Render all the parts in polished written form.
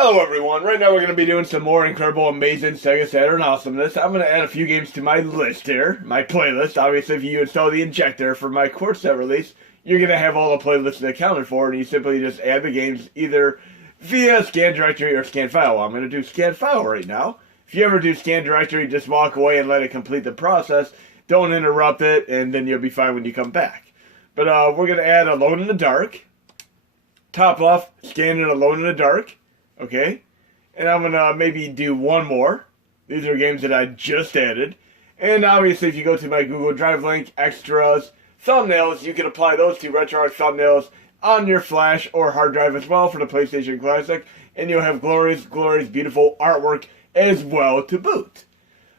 Hello everyone, right now we're going to be doing some more incredible, amazing Sega Saturn awesomeness. I'm going to add a few games to my list here, my playlist. Obviously, if you install the injector for my quarter set release, you're going to have all the playlists accounted for, and you simply just add the games either via scan directory or scan file. Well, I'm going to do scan file right now. If you ever do scan directory, just walk away and let it complete the process. Don't interrupt it, and then you'll be fine when you come back. But we're going to add Alone in the Dark, top off, scan it Alone in the Dark. Okay, and I'm going to maybe do one more. These are games that I just added. And obviously, if you go to my Google Drive link, extras, thumbnails, you can apply those to RetroArch thumbnails on your flash or hard drive as well for the PlayStation Classic. And you'll have glorious, beautiful artwork as well to boot.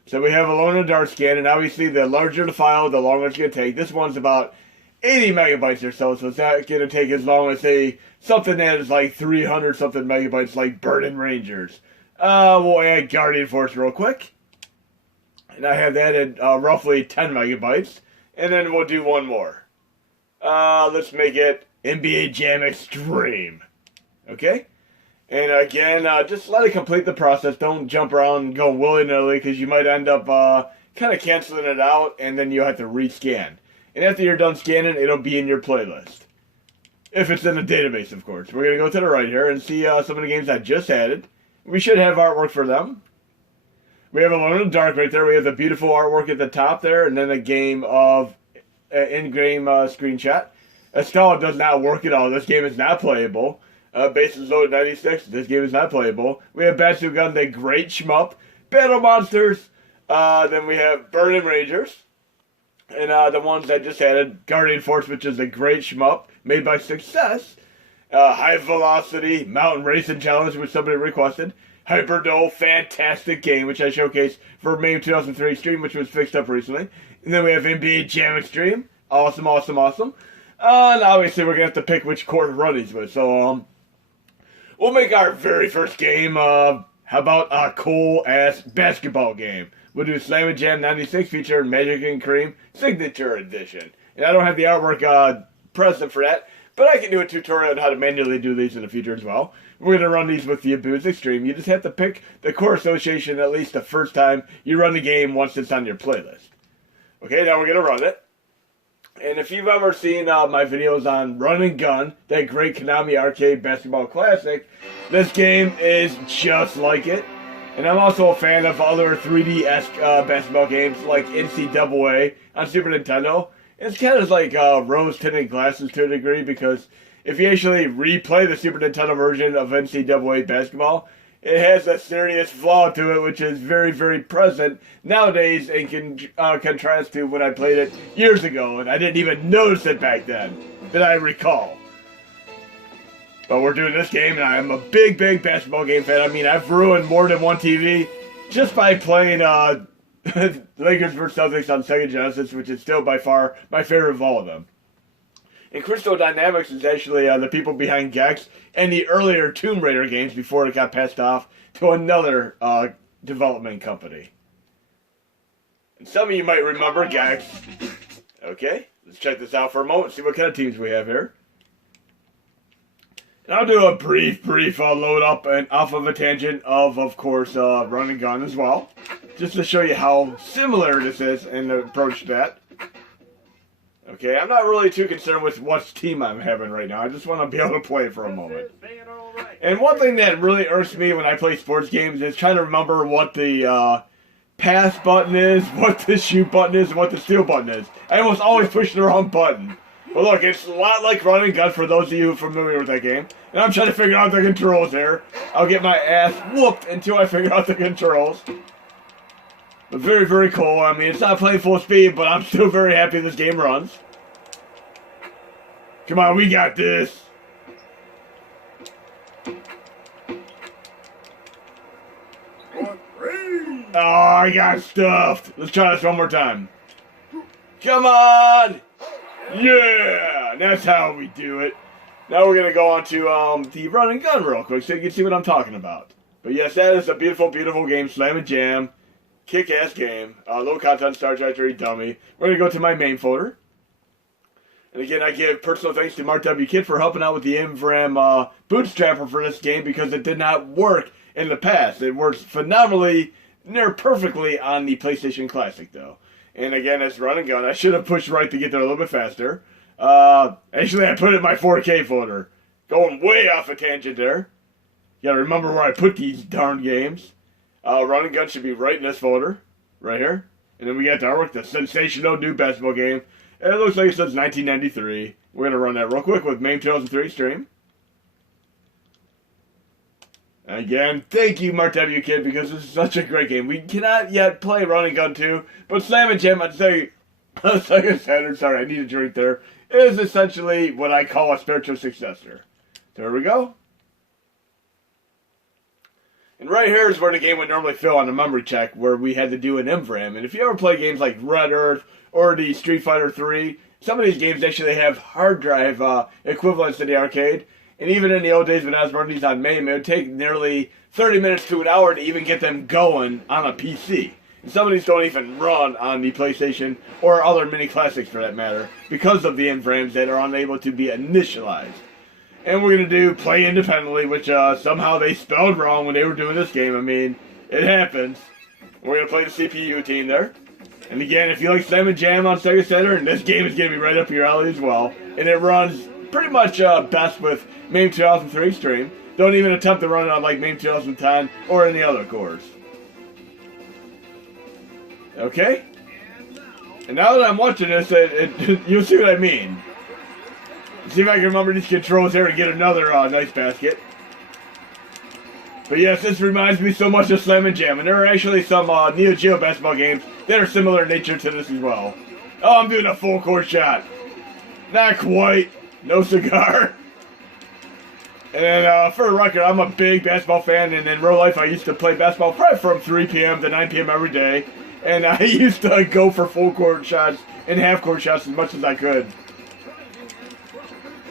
So we have Alone in the Dark scan, and obviously the larger the file, the longer it's going to take. This one's about 80 megabytes or so, so it's not going to take as long as, say, something that is like 300 something megabytes like Burning Rangers. We'll add Guardian Force real quick. And I have that at roughly 10 megabytes. And then we'll do one more. Let's make it NBA Jam Xtreme. Okay? And again, just let it complete the process. Don't jump around and go willy-nilly, because you might end up kind of canceling it out, and then you'll have to rescan. And after you're done scanning, it'll be in your playlist. If it's in the database, of course. We're going to go to the right here and see some of the games I just added. We should have artwork for them. We have Alone in the Dark right there. We have the beautiful artwork at the top there, and then a game of in-game screenshot. Install does not work at all. This game is not playable. Bases loaded 96. This game is not playable. We have Batsu Gun, the Great Shmup. Battle Monsters. Then we have Burning Rangers. And the ones I just added, Guardian Force, which is a great shmup, made by Success. High Velocity, Mountain Racing Challenge, which somebody requested. Hyperdole, fantastic game, which I showcased for May 2003 Xtreme, which was fixed up recently. And then we have NBA Jam Xtreme. Awesome. And obviously we're going to have to pick which court to run these with. So, we'll make our very first game, how about a cool-ass basketball game? We'll do Slam & Jam 96 feature Magic and Cream Signature Edition. And I don't have the artwork present for that, but I can do a tutorial on how to manually do these in the future as well. We're going to run these with the Abuse Xtreme. You just have to pick the core association at least the first time you run the game once it's on your playlist. Okay, now we're going to run it. And if you've ever seen my videos on Run and Gun, that great Konami arcade basketball classic, this game is just like it. And I'm also a fan of other 3D-esque basketball games like NCAA on Super Nintendo. It's kind of like rose-tinted glasses to a degree, because if you actually replay the Super Nintendo version of NCAA basketball, it has a serious flaw to it, which is very, very present nowadays and can contrast to when I played it years ago, and I didn't even notice it back then, that I recall. But we're doing this game, and I'm a big basketball game fan. I mean, I've ruined more than one TV just by playing Lakers vs. Celtics on Sega Genesis, which is still by far my favorite of all of them. And Crystal Dynamics is actually the people behind Gex and the earlier Tomb Raider games before it got passed off to another development company. And some of you might remember Gex. Okay, let's check this out for a moment, see what kind of teams we have here. And I'll do a brief load up and off of a tangent of course, Run and Gun as well. Just to show you how similar this is in the approach to that. Okay, I'm not really too concerned with what team I'm having right now. I just want to be able to play for a moment. And one thing that really irks me when I play sports games is trying to remember what the pass button is, what the shoot button is, and what the steal button is. I almost always push the wrong button. But look, it's a lot like Run and Gun for those of you familiar with that game. And I'm trying to figure out the controls here. I'll get my ass whooped until I figure out the controls. But very cool. I mean, it's not playing full speed, but I'm still very happy this game runs. Come on, we got this. Oh, I got stuffed. Let's try this one more time. Come on! Yeah! That's how we do it. Now we're going to go on to the Run and Gun real quick so you can see what I'm talking about. But yes, that is a beautiful game. Slam & Jam. Kick-ass game. Low content, Star Trek dummy. We're going to go to my main folder. And And again, I give personal thanks to Mark W. Kidd for helping out with the MVRAM bootstrapper for this game because it did not work in the past. It works phenomenally, near perfectly on the PlayStation Classic, though. And again, it's run and gun. I should have pushed right to get there a little bit faster. Actually, I put it in my 4K folder. Going way off a tangent there. You gotta remember where I put these darn games. Run and gun should be right in this folder. Right here. And then we got the artwork, the sensational new basketball game. And it looks like it says 1993. We're gonna run that real quick with MAME 2003 Xtreme. Again, thank you, Mark W. Kidd, because this is such a great game. We cannot yet play Run and Gun 2, but Slam and Jam, I'd say, Sega Saturn, sorry, I need a drink there, is essentially what I call a spiritual successor. There we go. And right here is where the game would normally fill on the memory check, where we had to do an MVRAM. And if you ever play games like Red Earth or the Street Fighter 3, some of these games actually have hard drive equivalents to the arcade. And even in the old days when I was running these on MAME, it would take nearly 30 minutes to an hour to even get them going on a PC. And some of these don't even run on the PlayStation or other mini classics for that matter because of the MVRAMs that are unable to be initialized. And we're going to do Play Independently, which somehow they spelled wrong when they were doing this game. I mean, it happens. We're going to play the CPU team there. And again, if you like Slam and Jam on Sega Saturn, this game is going to be right up your alley as well. And it runs pretty much best with MAME 2003 Xtreme. Don't even attempt to run it on like MAME 2010 or any other cores. Okay? And now that I'm watching this, you'll see what I mean. See if I can remember these controls here to get another nice basket. But yes, this reminds me so much of Slam and Jam. And there are actually some Neo Geo basketball games that are similar in nature to this as well. Oh, I'm doing a full court shot. Not quite. No cigar. And then, for the record, I'm a big basketball fan, and in real life I used to play basketball probably from 3 p.m. to 9 p.m. every day. And I used to go for full court shots and half court shots as much as I could.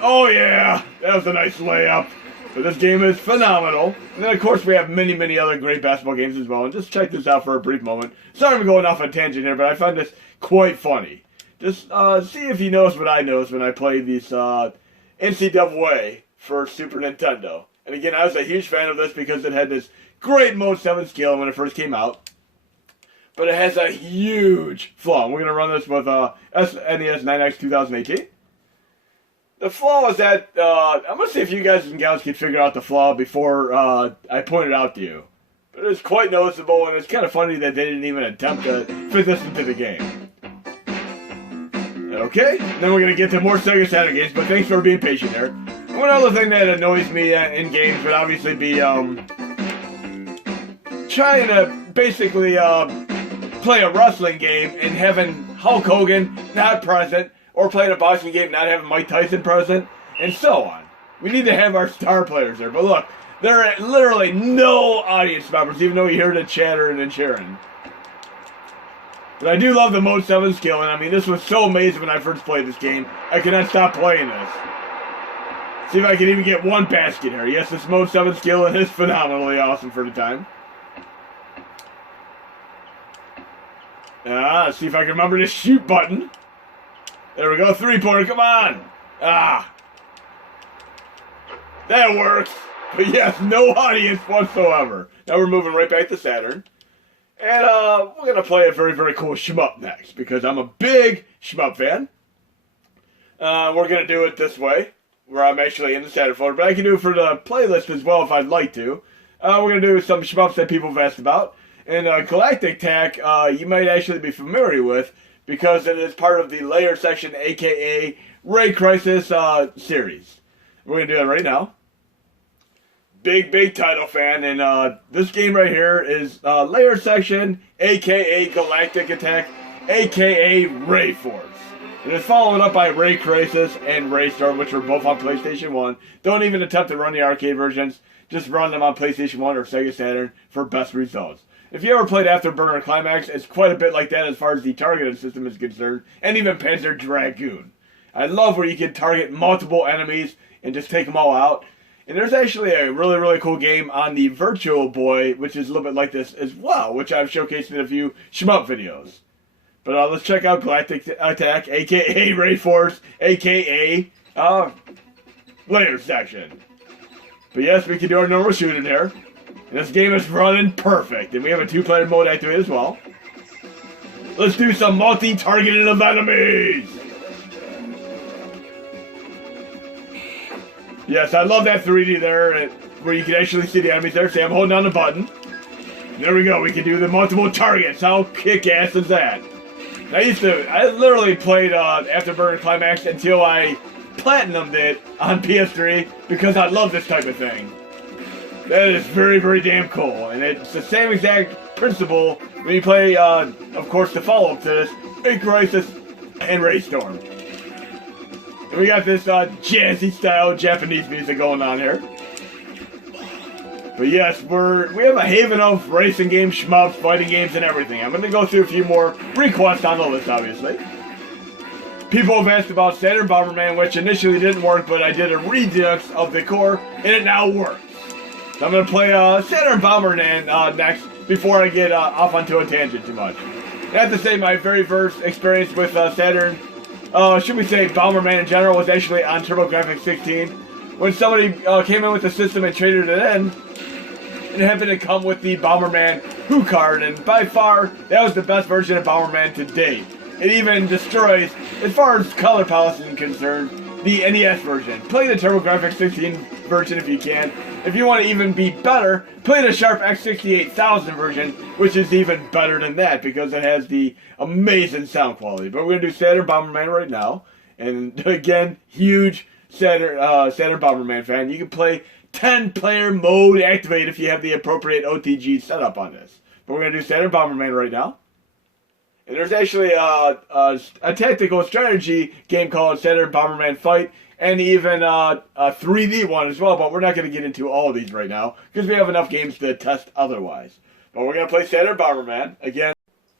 Oh yeah, that was a nice layup. But this game is phenomenal. And then of course we have many, many other great basketball games as well. And just check this out for a brief moment. Sorry I'm going off on a tangent here, but I find this quite funny. Just see if you notice what I notice when I play these NCAA for Super Nintendo. And again, I was a huge fan of this because it had this great Mode 7 scale when it first came out. But it has a huge flaw. We're going to run this with SNES 9X 2018. The flaw is that, I'm going to see if you guys and gals can figure out the flaw before I point it out to you. But it's quite noticeable, and it's kind of funny that they didn't even attempt to fit this into the game. Okay, then we're going to get to more Sega Saturn games, but thanks for being patient there. And one other thing that annoys me in games would obviously be trying to basically play a wrestling game and having Hulk Hogan not present, or playing a boxing game not having Mike Tyson present, and so on. We need to have our star players there, but look, there are literally no audience members, even though you hear the chattering and cheering. But I do love the Mode 7 skill, and I mean, this was so amazing when I first played this game. I could not stop playing this. See if I can even get one basket here. Yes, this Mode 7 skill is phenomenally awesome for the time. See if I can remember this shoot button. There we go, three-pointer, come on! Ah! That works! But yes, no audience whatsoever. Now we're moving right back to Saturn. And we're going to play a very, very cool Shmup next, because I'm a big Shmup fan. We're going to do it this way, where I'm actually in the Saturn folder, but I can do it for the playlist as well if I'd like to. We're going to do some Shmups that people have asked about. And Galactic Tac, you might actually be familiar with, because it is part of the Layer Section, aka Ray Crisis series. We're going to do that right now. Big title fan, and this game right here is Layer Section, aka Galactic Attack, aka Ray Force. It is followed up by Ray Crisis and Ray Storm, which were both on PlayStation 1. Don't even attempt to run the arcade versions, just run them on PlayStation 1 or Sega Saturn for best results. If you ever played Afterburner Climax, it's quite a bit like that as far as the targeting system is concerned, and even Panzer Dragoon. I love where you can target multiple enemies and just take them all out. And there's actually a really, really cool game on the Virtual Boy, which is a little bit like this as well, which I've showcased in a few Shmup videos. But let's check out Galactic Attack, aka Ray Force, aka Layer Section. But yes, we can do our normal shooting here. And this game is running perfect, and we have a 2-player mode activated as well. Let's do some multi-targeting of enemies! Yes, I love that 3D there, where you can actually see the enemies there. See, I'm holding down the button. There we go, we can do the multiple targets. How kick-ass is that? I literally played Afterburner Climax until I platinumed it on PS3 because I love this type of thing. That is very, very damn cool. And it's the same exact principle when you play, of course, the follow-up to this, Big Crisis and Raystorm. And we got this jazzy style Japanese music going on here. But yes, we have a haven of racing games, shmups, fighting games, and everything. I'm going to go through a few more requests on the list, obviously. People have asked about Saturn Bomberman, which initially didn't work, but I did a redux of the core, and it now works. So I'm going to play Saturn Bomberman next, before I get off onto a tangent too much. I have to say, my very first experience with Saturn, should we say Bomberman in general, was actually on TurboGrafx 16. When somebody came in with the system and traded it in, it happened to come with the Bomberman Who card, and by far, that was the best version of Bomberman to date. It even destroys, as far as color palette is concerned, the NES version. Play the TurboGrafx 16 version if you can. If you want to even be better, play the Sharp X68000 version, which is even better than that because it has the amazing sound quality. But we're going to do Saturn Bomberman right now. And again, huge Saturn Bomberman fan. You can play 10-player mode activate if you have the appropriate OTG setup on this. But we're going to do Saturn Bomberman right now. And there's actually a tactical strategy game called Saturn Bomberman Fight, and even a 3D one as well, but we're not going to get into all of these right now, because we have enough games to test otherwise. But we're going to play Saturn Bomberman. Again,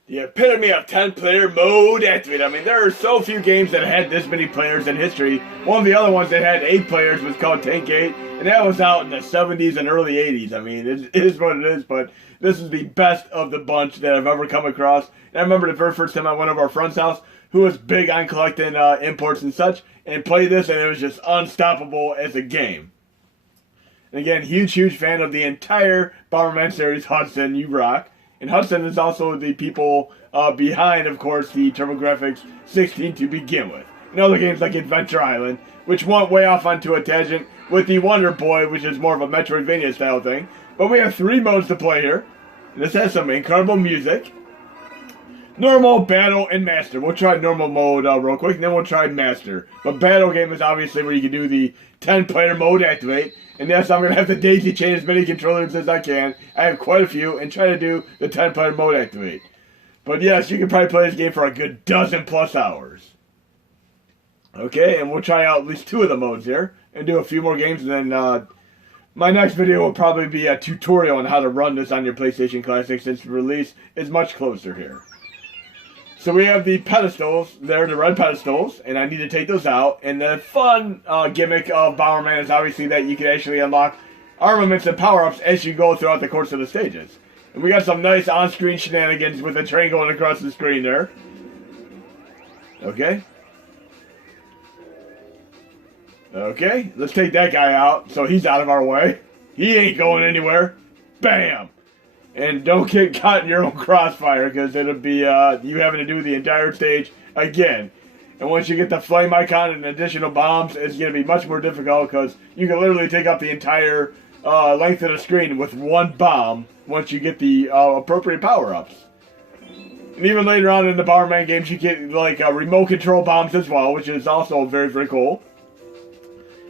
the epitome of 10-player mode activate. I mean, there are so few games that had this many players in history. One of the other ones that had 8 players was called Tank 8, and that was out in the 70s and early 80s. I mean, it is what it is, but this is the best of the bunch that I've ever come across. And I remember the very first time I went over our friend's house, who was big on collecting imports and such, and played this, and it was just unstoppable as a game. And again, huge fan of the entire Bomberman series. Hudson, you rock. And Hudson is also the people behind, of course, the TurboGrafx 16 to begin with. And other games like Adventure Island, which went way off onto a tangent with the Wonder Boy, which is more of a Metroidvania style thing. But we have 3 modes to play here. And this has some incredible music. Normal, Battle, and Master. We'll try normal mode real quick, and then we'll try Master. But Battle game is obviously where you can do the 10-player mode activate. And yes, I'm going to have to daisy chain as many controllers as I can. I have quite a few, and try to do the 10-player mode activate. But yes, you can probably play this game for a good 12+ hours. Okay, and we'll try out at least 2 of the modes here, and do a few more games, and then my next video will probably be a tutorial on how to run this on your PlayStation Classic, since the release is much closer here. So we have the pedestals, there, the red pedestals, and I need to take those out. And the fun gimmick of Bomberman is obviously that you can actually unlock armaments and power-ups as you go throughout the course of the stages. And we got some nice on-screen shenanigans with a train going across the screen there. Okay. Okay, let's take that guy out so he's out of our way. He ain't going anywhere. Bam! And don't get caught in your own crossfire, because it'll be you having to do the entire stage again. And once you get the flame icon and additional bombs, it's going to be much more difficult, because you can literally take up the entire length of the screen with 1 bomb once you get the appropriate power-ups. And even later on in the Bomberman games, you get like remote control bombs as well, which is also very cool.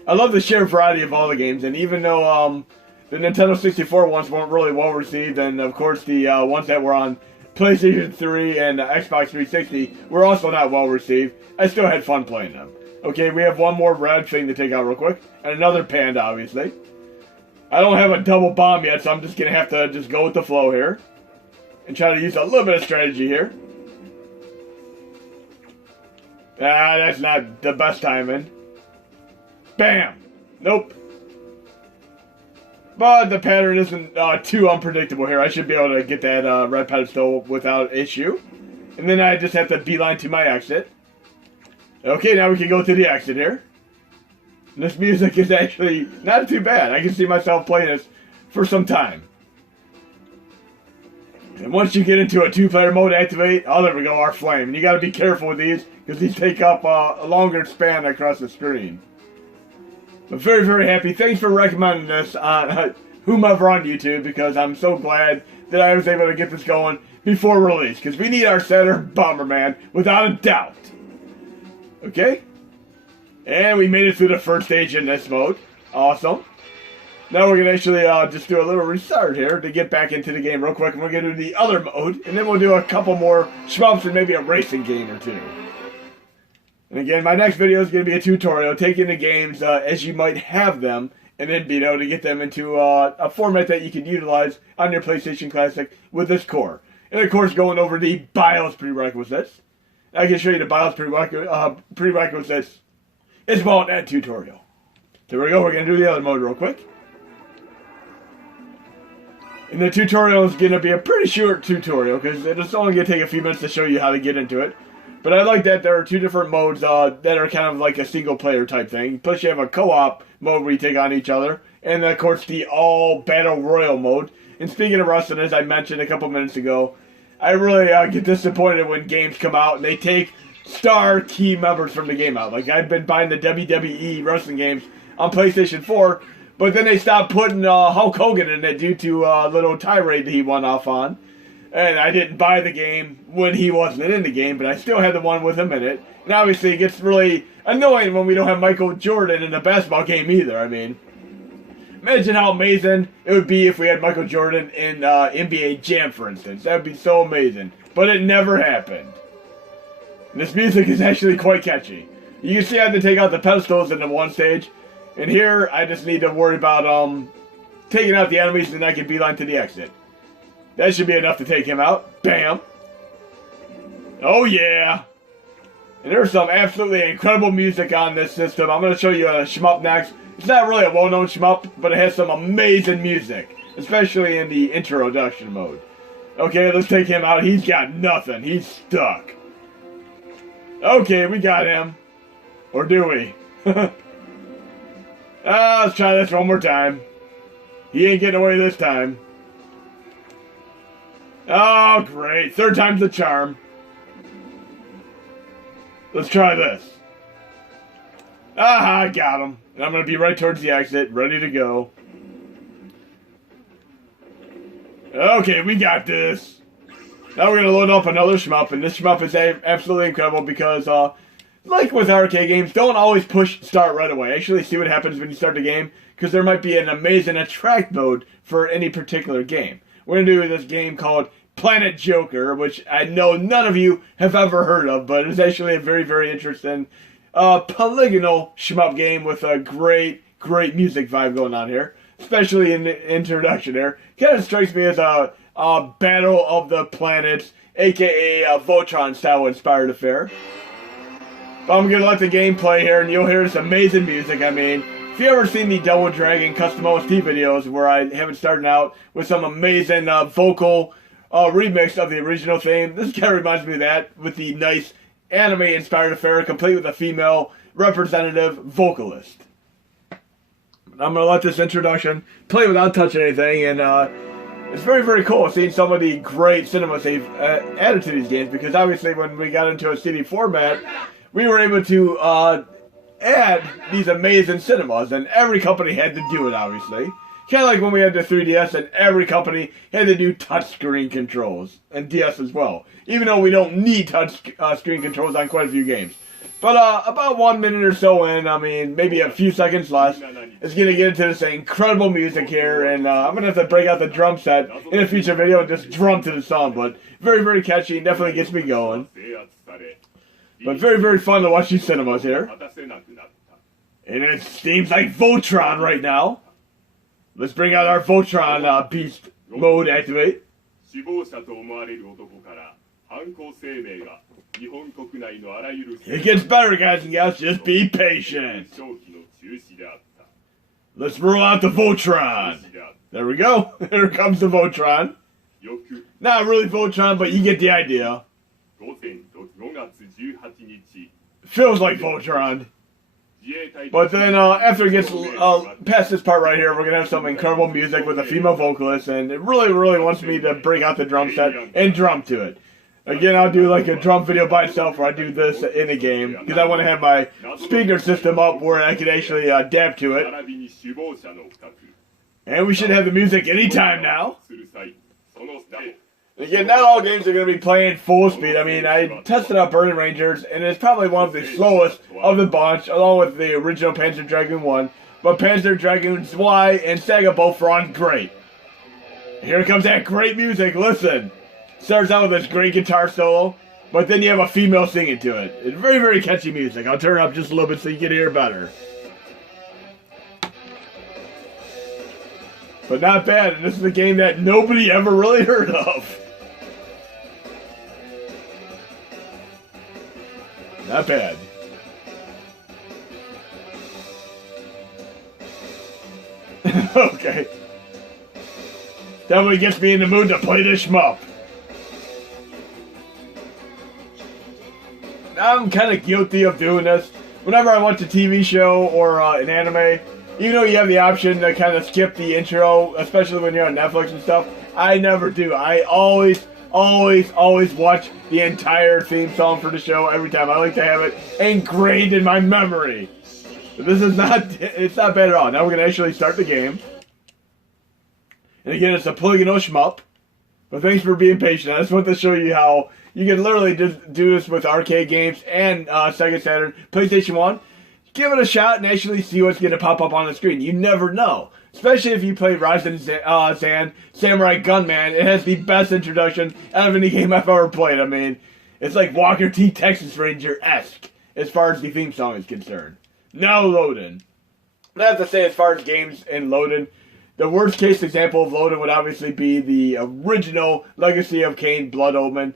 I love the sheer variety of all the games, and even though the Nintendo 64 ones weren't really well received, and of course the ones that were on PlayStation 3 and Xbox 360 were also not well received, I still had fun playing them. Okay, we have one more red thing to take out real quick, and another panda, obviously. I don't have a double bomb yet, so I'm just going to have to just go with the flow here, and try to use a little bit of strategy here. Ah, that's not the best timing. Bam! Nope. But the pattern isn't too unpredictable here. I should be able to get that red pedestal without issue. And then I just have to beeline to my exit. Okay, now we can go to the exit here. And this music is actually not too bad. I can see myself playing this for some time. And once you get into a 2-player mode, activate. Oh, there we go, our flame. And you got to be careful with these because these take up a longer span across the screen. But very, very happy. Thanks for recommending this on whomever on YouTube, because I'm so glad that I was able to get this going before release, because we need our Saturn Bomberman without a doubt. Okay? And we made it through the first stage in this mode. Awesome. Now we're going to actually just do a little restart here to get back into the game real quick. And we're going to do the other mode, and then we'll do a couple more shmups and maybe a racing game or two. And again, my next video is going to be a tutorial, taking the games as you might have them, and then being able to get them into a format that you can utilize on your PlayStation Classic with this core. And of course, going over the BIOS prerequisites. I can show you the BIOS prerequisites as well in that tutorial. So here we go, we're going to do the other mode real quick. And the tutorial is going to be a pretty short tutorial, because it's only going to take a few minutes to show you how to get into it. But I like that there are two different modes that are kind of like a single player type thing. Plus you have a co-op mode where you take on each other. And of course the all battle royal mode. And speaking of wrestling, as I mentioned a couple minutes ago, I really get disappointed when games come out and they take star key members from the game out. Like I've been buying the WWE wrestling games on PlayStation 4, but then they stopped putting Hulk Hogan in it due to a little tirade that he went off on. And I didn't buy the game when he wasn't in the game, but I still had the one with him in it. And obviously it gets really annoying when we don't have Michael Jordan in a basketball game either. I mean, imagine how amazing it would be if we had Michael Jordan in NBA Jam, for instance. That would be so amazing. But it never happened. And this music is actually quite catchy. You can see I had to take out the pedestals in the one stage. And here, I just need to worry about taking out the enemies, and I can beeline to the exit. That should be enough to take him out. Bam. Oh yeah. And there's some absolutely incredible music on this system. I'm going to show you a shmup next. It's not really a well-known shmup, but it has some amazing music. Especially in the introduction mode. Okay, let's take him out. He's got nothing. He's stuck. Okay, we got him. Or do we? Let's try this one more time. He ain't getting away this time. Oh, great. Third time's the charm. Let's try this. Aha, I got him. And I'm going to be right towards the exit, ready to go. Okay, we got this. Now we're going to load up another shmup, and this shmup is absolutely incredible because, like with arcade games, don't always push start right away. Actually see what happens when you start the game, because there might be an amazing attract mode for any particular game. We're going to do this game called Planet Joker, which I know none of you have ever heard of, but it's actually a very, very interesting polygonal shmup game with a great, great music vibe going on here, especially in the introduction there. Kind of strikes me as a Battle of the Planets, aka a Voltron style inspired affair. But I'm going to let the game play here, and you'll hear this amazing music. I mean, if you ever seen the Double Dragon custom OST videos where I have it starting out with some amazing vocal remix of the original theme, this kind of reminds me of that, with the nice anime-inspired affair, complete with a female representative vocalist. I'm going to let this introduction play without touching anything, and it's very, very cool seeing some of the great cinemas they've added to these games, because obviously when we got into a CD format, we were able to add these amazing cinemas, and every company had to do it, obviously. Kind of like when we had the 3DS, and every company had to do touchscreen controls, and DS as well. Even though we don't need touchscreen controls on quite a few games. But about 1 minute or so in, I mean, maybe a few seconds less, it's going to get into this incredible music here, and I'm going to have to break out the drum set in a future video and just drum to the song, but very, very catchy, and definitely gets me going. But very, very fun to watch these cinemas here. And it seems like Voltron right now. Let's bring out our Voltron beast mode activate. It gets better, guys and gals. Just be patient. Let's roll out the Voltron. There we go. Here comes the Voltron. Not really Voltron, but you get the idea. Feels like Voltron. But then after it gets past this part right here, we're going to have some incredible music with a female vocalist, and it really, really wants me to break out the drum set and drum to it. Again, I'll do like a drum video by itself where I do this in a game, because I want to have my speaker system up where I can actually adapt to it. And we should have the music anytime now. Again, not all games are going to be playing full speed. I mean, I tested out Burning Rangers, and it's probably one of the slowest of the bunch, along with the original Panzer Dragoon 1. But Panzer Dragoons Y and Sega both run great. Here comes that great music, listen. Starts out with this great guitar solo, but then you have a female singing to it. It's very, very catchy music. I'll turn it up just a little bit so you can hear better. But not bad, and this is a game that nobody ever really heard of. Not bad. Okay. Definitely gets me in the mood to play this shmup. I'm kind of guilty of doing this. Whenever I watch a TV show or an anime, even though you have the option to kind of skip the intro, especially when you're on Netflix and stuff, I never do. I always watch the entire theme song for the show every time. I like to have it ingrained in my memory. This is it's not bad at all. Now we're going to actually start the game. And again, it's a Polygonal shmup. But thanks for being patient. I just want to show you how you can literally just do this with arcade games and Sega Saturn, PlayStation 1. Give it a shot and actually see what's going to pop up on the screen. You never know. Especially if you play Rising Zan, Samurai Gunman. It has the best introduction out of any game I've ever played. I mean, it's like Walker T. Texas Ranger-esque as far as the theme song is concerned. Now loading. I have to say, as far as games and loading, the worst case example of loading would obviously be the original Legacy of Kain Blood Omen.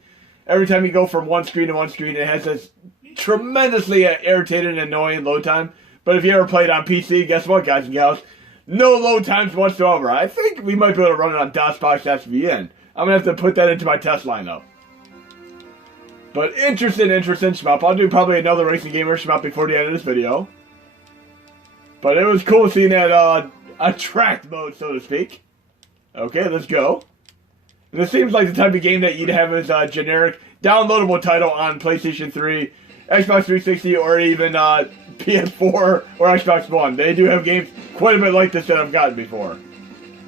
Every time you go from one screen to one screen, it has this tremendously irritating and annoying load time. But if you ever played on PC, guess what, guys and gals? No load times whatsoever. I think we might be able to run it on DOSBox SVN. I'm going to have to put that into my test lineup. But interesting shmup. I'll do probably another Racing Gamer shmup before the end of this video. But it was cool seeing that attract mode, so to speak. Okay, let's go. And this seems like the type of game that you'd have as a generic downloadable title on PlayStation 3, Xbox 360, or even PS4 or Xbox One. They do have games quite a bit like this that I've gotten before.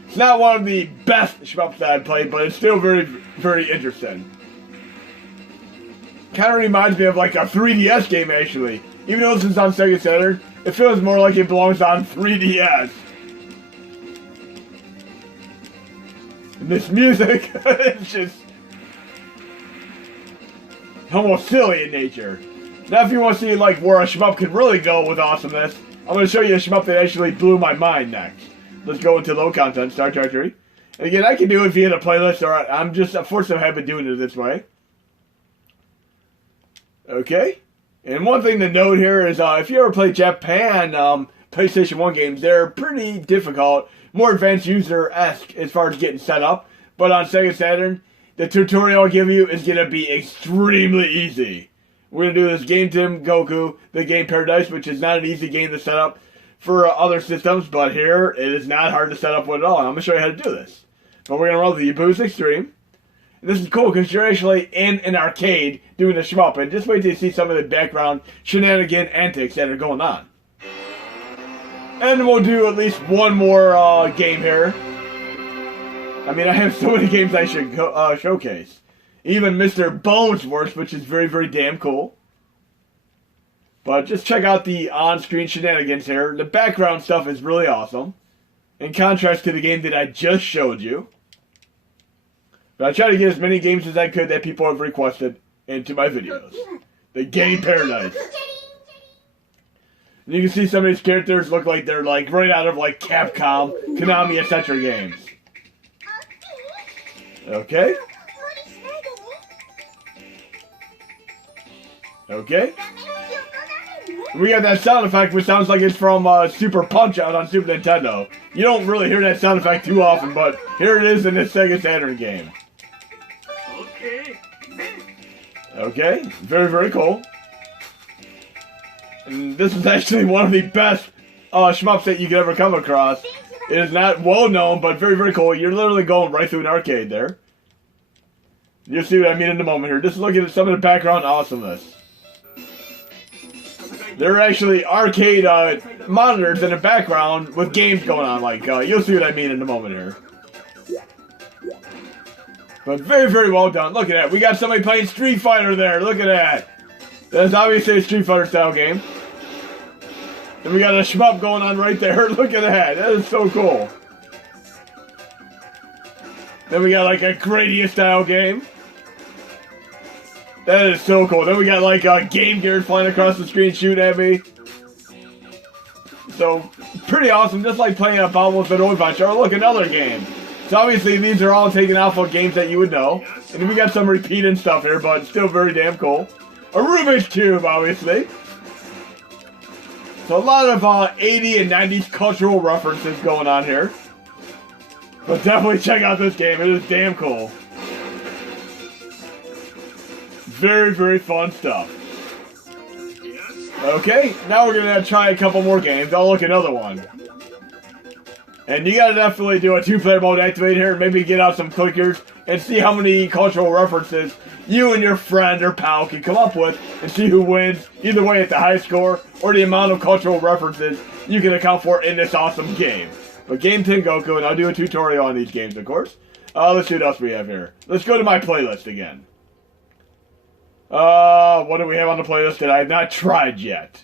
It's not one of the best shmups that I've played, but it's still very, very interesting. Kind of reminds me of like a 3DS game, actually. Even though this is on Sega Saturn, it feels more like it belongs on 3DS. And this music, it's just almost silly in nature. Now if you want to see like where a shmup could really go with awesomeness, I'm going to show you a shmup that actually blew my mind next. Let's go into low content, Star Trajectory. And again, I can do it via the playlist, or I'm just a force of habit doing it this way. Okay. And one thing to note here is if you ever play Japan PlayStation 1 games, they're pretty difficult, more advanced user-esque as far as getting set up. But on Sega Saturn, the tutorial I'll give you is going to be extremely easy. We're going to do this Game Tim Goku, the Game Paradise, which is not an easy game to set up for other systems, but here it is not hard to set up with at all. And I'm going to show you how to do this. But we're going to roll the Boost Xtreme. And this is cool because you're actually in an arcade doing a shmup, and just wait till you see some of the background shenanigan antics that are going on. And we'll do at least one more game here. I mean, I have so many games I should showcase. Even Mr. Bones works, which is very, very damn cool. But just check out the on-screen shenanigans here. The background stuff is really awesome, in contrast to the game that I just showed you. But I try to get as many games as I could that people have requested into my videos. The Game Paradise. And you can see some of these characters look like they're like right out of like Capcom, Konami, etc. games. Okay. Okay. We got that sound effect which sounds like it's from Super Punch-Out on Super Nintendo. You don't really hear that sound effect too often, but here it is in this Sega Saturn game. Okay, very, very cool. And this is actually one of the best shmups that you could ever come across. It is not well known, but very, very cool. You're literally going right through an arcade there. You'll see what I mean in a moment here. Just look at some of the background awesomeness. There are actually arcade monitors in the background with games going on. Like, you'll see what I mean in a moment here. But very, very well done. Look at that. We got somebody playing Street Fighter there. Look at that. That's obviously a Street Fighter style game. And we got a shmup going on right there. Look at that. That is so cool. Then we got like a Gradius style game. That is so cool. Then we got like Game Gears flying across the screen shooting at me. So, pretty awesome. Just like playing a Bobbles and Adventure. Oh, look, another game. So obviously these are all taken off of games that you would know. And then we got some repeating stuff here, but still very damn cool. A Rubik's Cube, obviously. So a lot of 80s and 90s cultural references going on here. But definitely check out this game. It is damn cool. Very, very fun stuff. Okay, now we're going to try a couple more games. Oh, look, another one. And you gotta definitely do a 2-player mode activate here and maybe get out some clickers and see how many cultural references you and your friend or pal can come up with and see who wins, either way at the high score or the amount of cultural references you can account for in this awesome game. But Game Tengoku, and I'll do a tutorial on these games, of course. Let's see what else we have here. Let's go to my playlist again. What do we have on the playlist that I have not tried yet?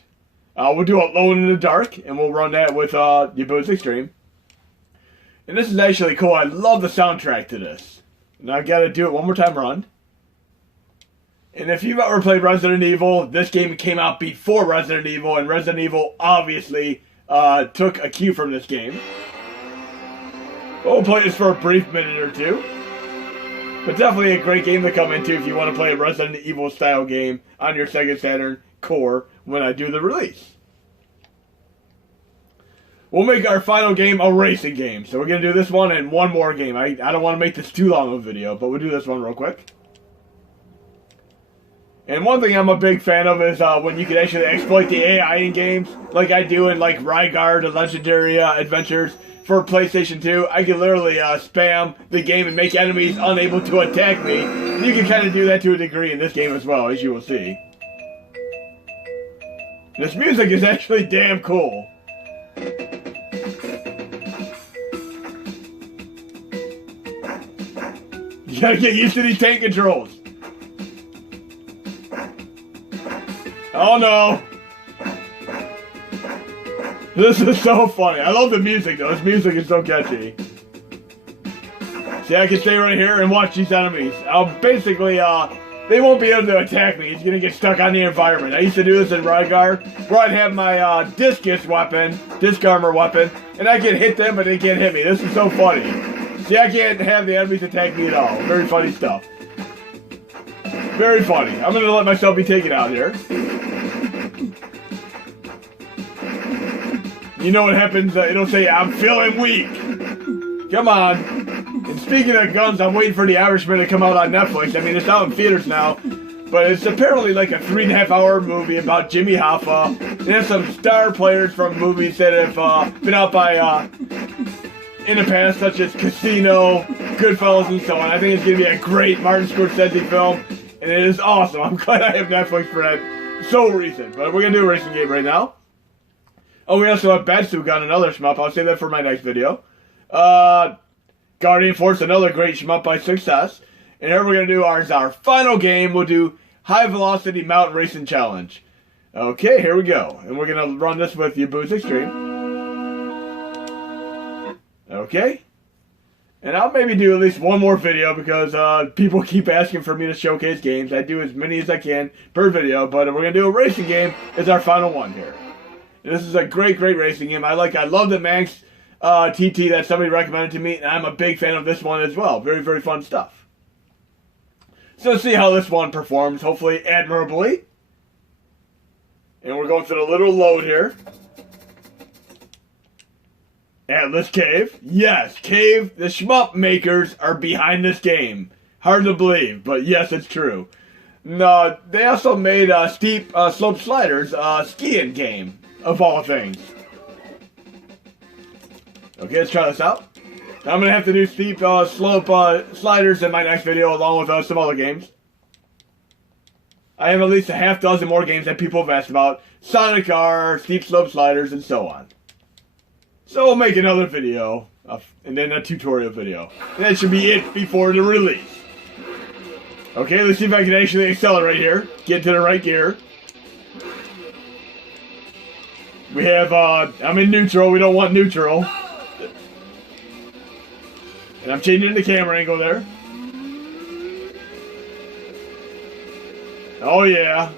We'll do Alone in the Dark, and we'll run that with Yabu's Xtreme. And this is actually cool. I love the soundtrack to this. And I gotta do it one more time run. And if you've ever played Resident Evil, this game came out before Resident Evil, and Resident Evil obviously took a cue from this game. We'll play this for a brief minute or two. But definitely a great game to come into if you want to play a Resident Evil style game on your Sega Saturn core when I do the release. We'll make our final game a racing game. So we're going to do this one and one more game. I don't want to make this too long of a video, but we'll do this one real quick. And one thing I'm a big fan of is when you can actually exploit the AI in games, like I do in like Rygar, the Legendary Adventures for PlayStation 2. I can literally spam the game and make enemies unable to attack me. You can kind of do that to a degree in this game as well, as you will see. This music is actually damn cool. You gotta get used to these tank controls. Oh no. This is so funny. I love the music though. This music is so catchy. See, I can stay right here and watch these enemies. I'll basically, they won't be able to attack me. He's gonna get stuck on the environment. I used to do this in Rygar, where I'd have my disc armor weapon, and I can hit them, but they can't hit me. This is so funny. See, I can't have the enemies attack me at all. Very funny stuff. Very funny. I'm gonna let myself be taken out here. You know what happens? It'll say, I'm feeling weak. Come on. And speaking of guns, I'm waiting for The Irishman to come out on Netflix. I mean, it's out in theaters now. But it's apparently like a 3.5-hour movie about Jimmy Hoffa. And there's some star players from movies that have been out by in the past, such as Casino, Goodfellas, and so on. I think it's going to be a great Martin Scorsese film. And it is awesome. I'm glad I have Netflix for that. So recent. But we're going to do a racing game right now. Oh, we also have Batsuga on another shmup. I'll save that for my next video. Guardian Force, another great shmup by Success. And here we're going to do our final game. We'll do High Velocity Mountain Racing Challenge. Okay, here we go. And we're going to run this with Yabu's Xtreme. Okay. And I'll maybe do at least one more video because people keep asking for me to showcase games. I do as many as I can per video, but we're going to do a racing game as our final one here. And this is a great, great racing game. I love the Max TT that somebody recommended to me, and I'm a big fan of this one as well. Very, very fun stuff. So let's see how this one performs, hopefully admirably. And we're going through a little load here. Atlas Cave. Yes, Cave. The shmup makers are behind this game. Hard to believe, but yes, it's true. No, they also made steep slope sliders, skiing game, of all things. Okay, let's try this out. I'm gonna have to do steep slope sliders in my next video, along with some other games. I have at least a half dozen more games that people have asked about: Sonic R, steep slope sliders, and so on. So we'll make another video, and then a tutorial video. And that should be it before the release. Okay, let's see if I can actually accelerate here. Get to the right gear. We have, I'm in neutral. We don't want neutral. And I'm changing the camera angle there. Oh, yeah.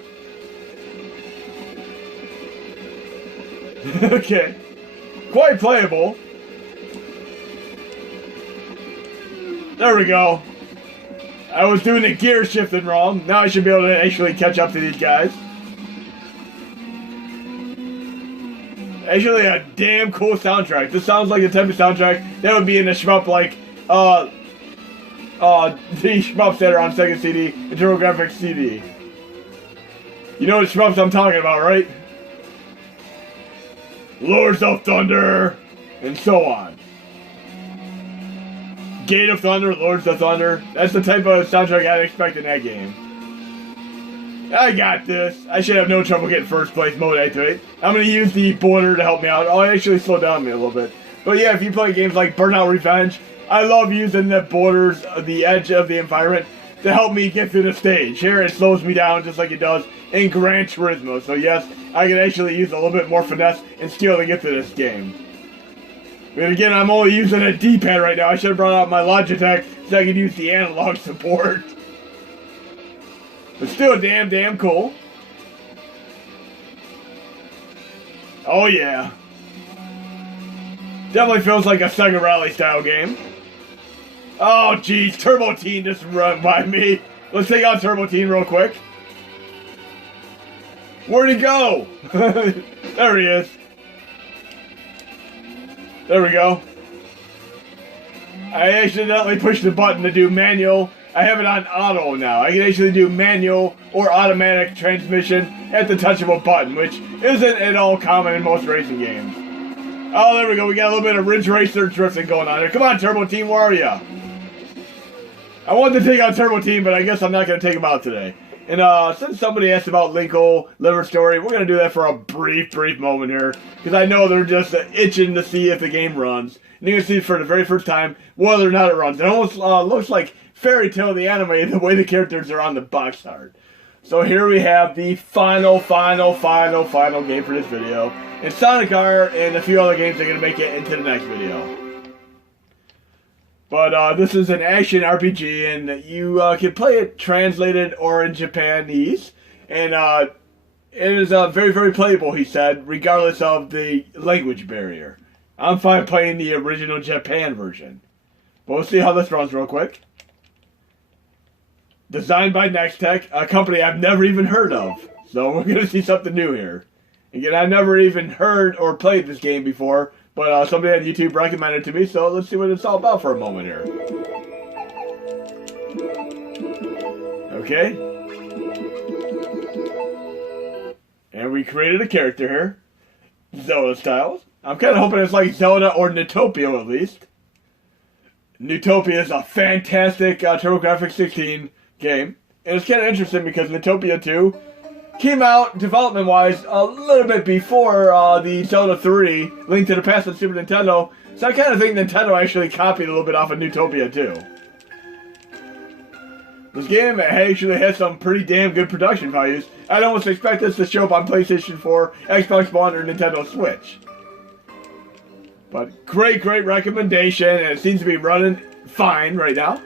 Okay. Quite playable. There we go. I was doing the gear shifting wrong. Now I should be able to actually catch up to these guys. Actually, a damn cool soundtrack. This sounds like the type of soundtrack that would be in the Shmup, like, the Shmups that are on Sega CD and TurboGrafx CD. You know what Shmups I'm talking about, right? Lords of Thunder, and so on. Gate of Thunder, Lords of Thunder. That's the type of soundtrack I'd expect in that game. I got this. I should have no trouble getting first place mode activate. I'm going to use the border to help me out. Oh, I actually slowed down me a little bit. But yeah, if you play games like Burnout Revenge, I love using the borders, the edge of the environment, to help me get through the stage. Here it slows me down just like it does in Gran Turismo. So yes, I can actually use a little bit more finesse and skill to get to this game. But again, I'm only using a D-pad right now. I should have brought out my Logitech so I could use the analog support. But still damn cool. Oh yeah. Definitely feels like a Sega Rally style game. Oh geez, Turbo Teen just run by me. Let's take out Turbo Teen real quick. Where'd he go? There he is. There we go. I accidentally pushed the button to do manual. I have it on auto now. I can actually do manual or automatic transmission at the touch of a button, which isn't at all common in most racing games. Oh, there we go. We got a little bit of Ridge Racer drifting going on here. Come on, Turbo Team, where are ya? I wanted to take out Turbo Team, but I guess I'm not going to take him out today. And since somebody asked about Linkle Liver Story, we're going to do that for a brief moment here. Because I know they're just itching to see if the game runs. And you can see for the very first time whether or not it runs. It almost looks like Fairy Tail the anime, the way the characters are on the box art. So here we have the final game for this video. And Sonic R and a few other games are going to make it into the next video. But this is an action RPG, and you can play it translated or in Japanese. And it is very playable, he said, regardless of the language barrier. I'm fine playing the original Japan version. But we'll see how this runs real quick. Designed by Nextech, a company I've never even heard of. So we're going to see something new here. Again, I've never even heard or played this game before. But somebody on YouTube recommended it to me, so let's see what it's all about for a moment here. Okay. And we created a character here. Zelda styles. I'm kind of hoping it's like Zelda or Nutopia at least. Nutopia is a fantastic TurboGrafx 16 game. And it's kind of interesting because Nutopia 2 came out, development-wise, a little bit before the Zelda 3, Link to the Past on Super Nintendo. So I kind of think Nintendo actually copied a little bit off of Nutopia 2. This game actually has some pretty damn good production values. I'd almost expect this to show up on PlayStation 4, Xbox One, or Nintendo Switch. But great recommendation, and it seems to be running fine right now.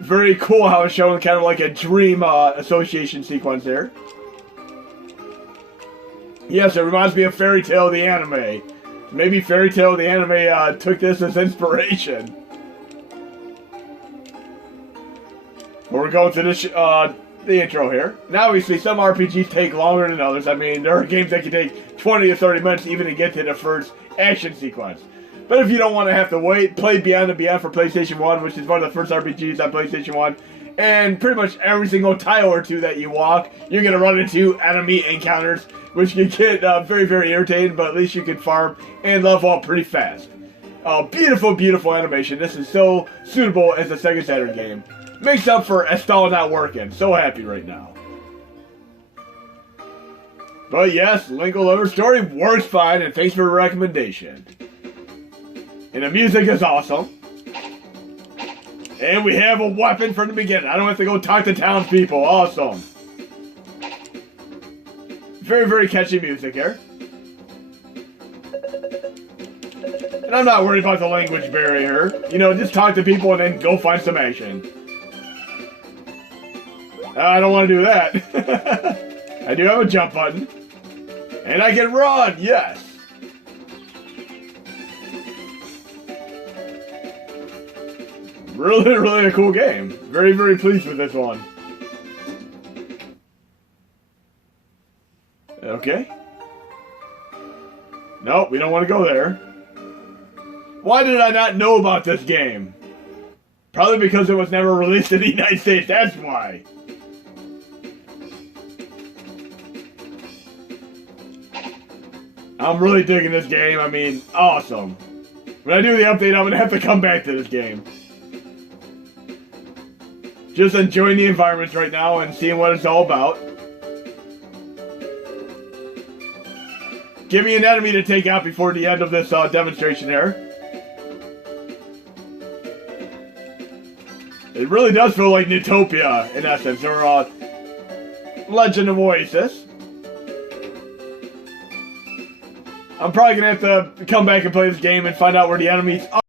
Very cool how it's showing kind of like a dream association sequence there. Yes, it reminds me of Fairy Tail the anime. Maybe Fairy Tail the anime took this as inspiration. We're going to the intro here. Now obviously some RPGs take longer than others. I mean, there are games that can take 20 to 30 minutes even to get to the first action sequence. But if you don't want to have to wait, play Beyond and Beyond for PlayStation 1, which is one of the first RPGs on PlayStation 1. and pretty much every single tile or two that you walk, you're going to run into enemy encounters, which can get very, very irritating, but at least you can farm and level up pretty fast. Beautiful, beautiful animation. This is so suitable as a Sega Saturn game. Makes up for Estelle not working. So happy right now. But yes, Link All Over Story works fine, and thanks for the recommendation. And the music is awesome. And we have a weapon from the beginning. I don't have to go talk to townspeople. Awesome. Very, very catchy music here. And I'm not worried about the language barrier. You know, just talk to people and then go find some action. I don't want to do that. I do have a jump button. And I can run, yes. Really, really a cool game. Very, very pleased with this one. Okay. Nope, we don't want to go there. Why did I not know about this game? Probably because it was never released in the United States, that's why. I'm really digging this game. I mean, awesome. When I do the update, I'm going to have to come back to this game. Just enjoying the environments right now and seeing what it's all about. Give me an enemy to take out before the end of this demonstration here. It really does feel like Utopia, in essence, or Legend of Oasis. I'm probably going to have to come back and play this game and find out where the enemies are.